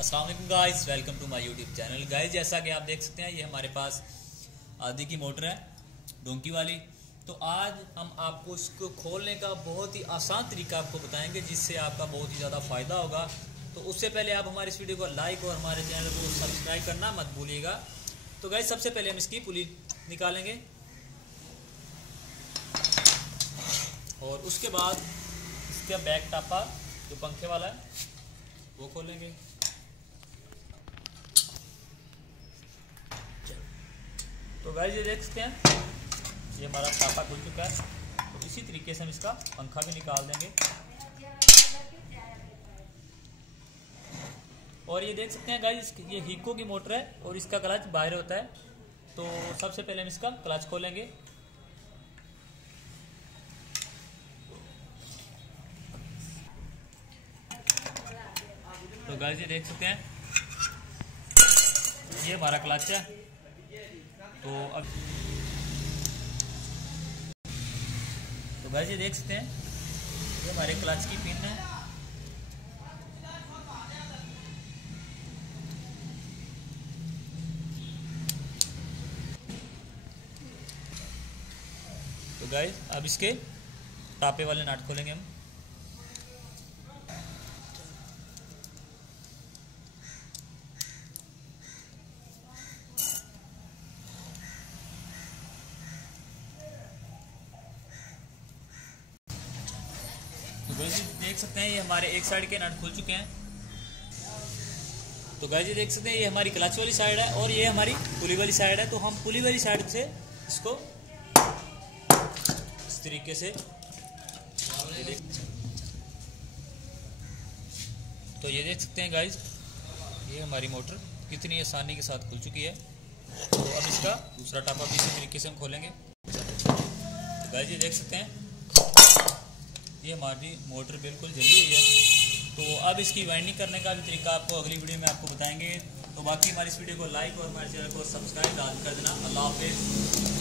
अस्सलाम वालेकुम guys, welcome to my YouTube channel. Guys जैसा कि आप देख सकते हैं ये हमारे पास आदि की मोटर है, डोंकी वाली। तो आज हम आपको इसको खोलने का बहुत ही आसान तरीका आपको बताएंगे जिससे आपका बहुत ही ज़्यादा फ़ायदा होगा। तो उससे पहले आप हमारे इस वीडियो को लाइक और हमारे चैनल को सब्सक्राइब करना मत भूलिएगा। तो गाइस सबसे पहले हम इसकी पुली निकालेंगे और उसके बाद इसका बैक टापा जो पंखे वाला है वो खोलेंगे। तो गाइस ये देख सकते हैं ये हमारा टापा खुल चुका है। तो इसी तरीके से हम इसका पंखा भी निकाल देंगे। और ये देख सकते हैं गाइस ये हीको की मोटर है और इसका क्लच बाहर होता है। तो सबसे पहले हम इसका क्लच खोलेंगे। तो गाइस ये देख सकते हैं ये हमारा क्लच है। तो गाइस ये देख सकते हैं ये हमारे क्लच की पिन है। तो गाइस अब इसके टापे वाले नट खोलेंगे हम। तो गाइस ये देख सकते हैं ये हमारे एक साइड के नट खुल चुके हैं। तो गाइस ये देख सकते हैं ये हमारी क्लच वाली साइड है और ये हमारी पुली वाली साइड है। तो हम पुली वाली साइड से इसको इस तरीके से तो ये देख सकते हैं गाइस ये हमारी मोटर कितनी आसानी के साथ खुल चुकी है। तो अब इसका दूसरा टापा भी इसी तरीके से हम खोलेंगे। तो गाइस ये देख सकते हैं ये हमारी मोटर बिल्कुल जली हुई है। तो अब इसकी वाइंडिंग करने का भी तरीका आपको अगली वीडियो में आपको बताएंगे। तो बाकी हमारी इस वीडियो को लाइक और हमारे चैनल को सब्सक्राइब कर देना। अल्लाह हाफिज़।